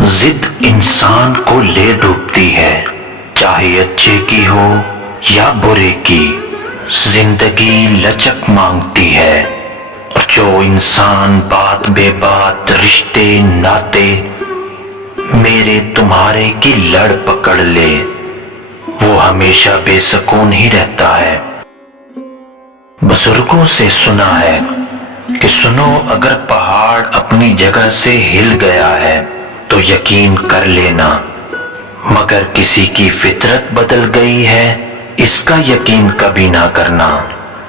ضد انسان کو لے ڈوبتی ہے، چاہے اچھے کی ہو یا برے کی۔ زندگی لچک مانگتی ہے، اور جو انسان بات بے بات رشتے ناتے میرے تمہارے کی لڑ پکڑ لے، وہ ہمیشہ بے سکون ہی رہتا ہے۔ بزرگوں سے سنا ہے کہ سنو، اگر پہاڑ اپنی جگہ سے ہل گیا ہے تو یقین کر لینا، مگر کسی کی فطرت بدل گئی ہے اس کا یقین کبھی نہ کرنا،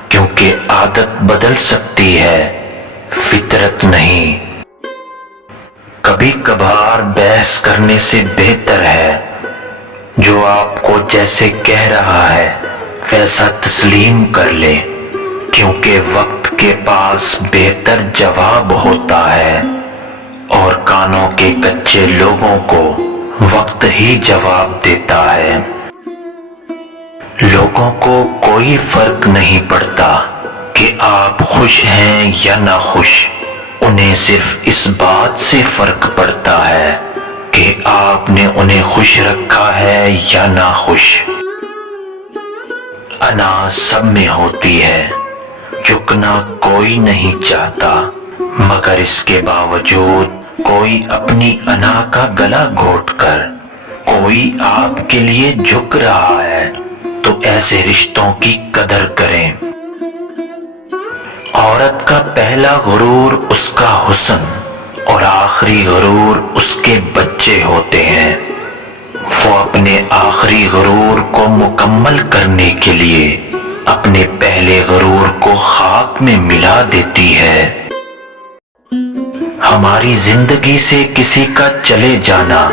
کیونکہ عادت بدل سکتی ہے، فطرت نہیں۔ کبھی کبھار بحث کرنے سے بہتر ہے جو آپ کو جیسے کہہ رہا ہے ویسا تسلیم کر لے، کیونکہ وقت کے پاس بہتر جواب ہوتا ہے، اور کانوں کے کچے لوگوں کو وقت ہی جواب دیتا ہے۔ لوگوں کو کوئی فرق نہیں پڑتا کہ آپ خوش ہیں یا نہ خوش، انہیں صرف اس بات سے فرق پڑتا ہے کہ آپ نے انہیں خوش رکھا ہے یا نہ خوش۔ انا سب میں ہوتی ہے، جھکنا کوئی نہیں چاہتا، مگر اس کے باوجود کوئی اپنی انا کا گلا گھونٹ کر کوئی آپ کے لیے جھک رہا ہے، تو ایسے رشتوں کی قدر کریں۔ عورت کا پہلا غرور اس کا حسن اور آخری غرور اس کے بچے ہوتے ہیں۔ وہ اپنے آخری غرور کو مکمل کرنے کے لیے اپنے پہلے غرور کو خاک میں ملا دیتی ہے۔ ہماری زندگی سے کسی کا چلے جانا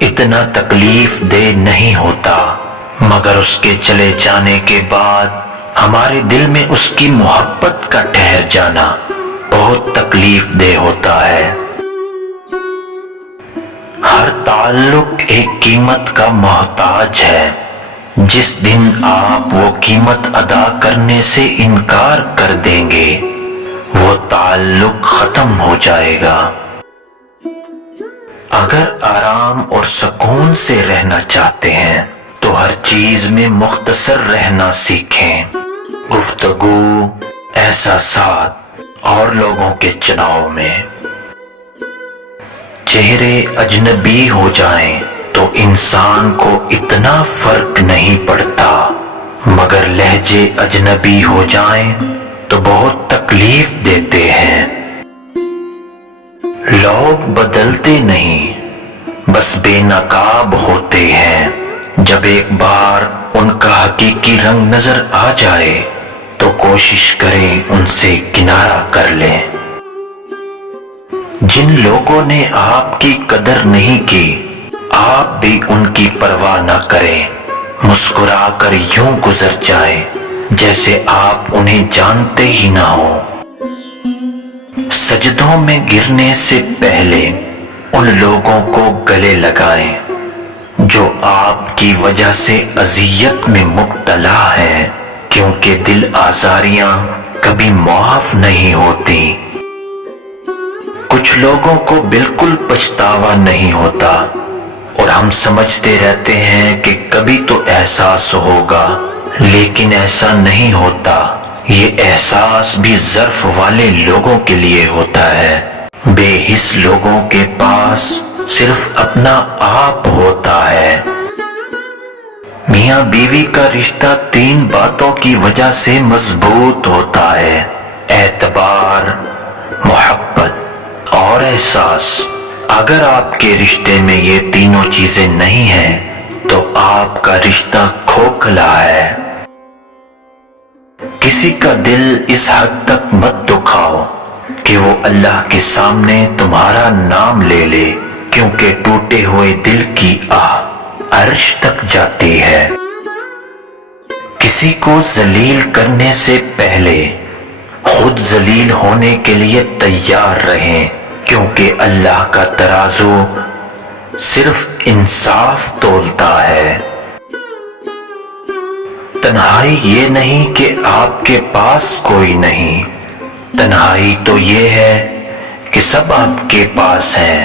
اتنا تکلیف دہ نہیں ہوتا، مگر اس کے چلے جانے کے بعد ہمارے دل میں اس کی محبت کا ٹھہر جانا بہت تکلیف دہ ہوتا ہے۔ ہر تعلق ایک قیمت کا محتاج ہے، جس دن آپ وہ قیمت ادا کرنے سے انکار کر دیں گے وہ تعلق ختم ہو جائے گا۔ اگر آرام اور سکون سے رہنا چاہتے ہیں تو ہر چیز میں مختصر رہنا سیکھیں۔ گفتگو، احساسات اور لوگوں کے چناؤ میں چہرے اجنبی ہو جائیں تو انسان کو اتنا فرق نہیں پڑتا، مگر لہجے اجنبی ہو جائیں تو بہت تکلیف دیتے ہیں۔ لوگ بدلتے نہیں، بس بے نقاب ہوتے ہیں۔ جب ایک بار ان کا حقیقی رنگ نظر آ جائے تو کوشش کریں ان سے کنارہ کر لیں۔ جن لوگوں نے آپ کی قدر نہیں کی، آپ بھی ان کی پرواہ نہ کریں، مسکرا کر یوں گزر جائیں جیسے آپ انہیں جانتے ہی نہ ہوں۔ سجدوں میں گرنے سے پہلے ان لوگوں کو گلے لگائیں جو آپ کی وجہ سے اذیت میں مبتلا ہیں، کیونکہ دل آزاریاں کبھی معاف نہیں ہوتی۔ کچھ لوگوں کو بالکل پچھتاوا نہیں ہوتا، اور ہم سمجھتے رہتے ہیں کہ کبھی تو احساس ہوگا، لیکن ایسا نہیں ہوتا۔ یہ احساس بھی ظرف والے لوگوں کے لیے ہوتا ہے۔ بے حس لوگوں کے پاس صرف اپنا آپ ہوتا ہے۔ میاں بیوی کا رشتہ 3 باتوں کی وجہ سے مضبوط ہوتا ہے: اعتبار، محبت اور احساس۔ اگر آپ کے رشتے میں یہ تینوں چیزیں نہیں ہیں تو آپ کا رشتہ کھوکھلا ہے۔ کسی کا دل اس حد تک مت دکھاؤ کہ وہ اللہ کے سامنے تمہارا نام لے لے، کیونکہ ٹوٹے ہوئے دل کی آہ عرش تک جاتی ہے۔ کسی کو ذلیل کرنے سے پہلے خود ذلیل ہونے کے لیے تیار رہیں، کیونکہ اللہ کا ترازو صرف انصاف تولتا ہے۔ تنہائی یہ نہیں کہ آپ کے پاس کوئی نہیں، تنہائی تو یہ ہے کہ سب آپ کے پاس ہیں،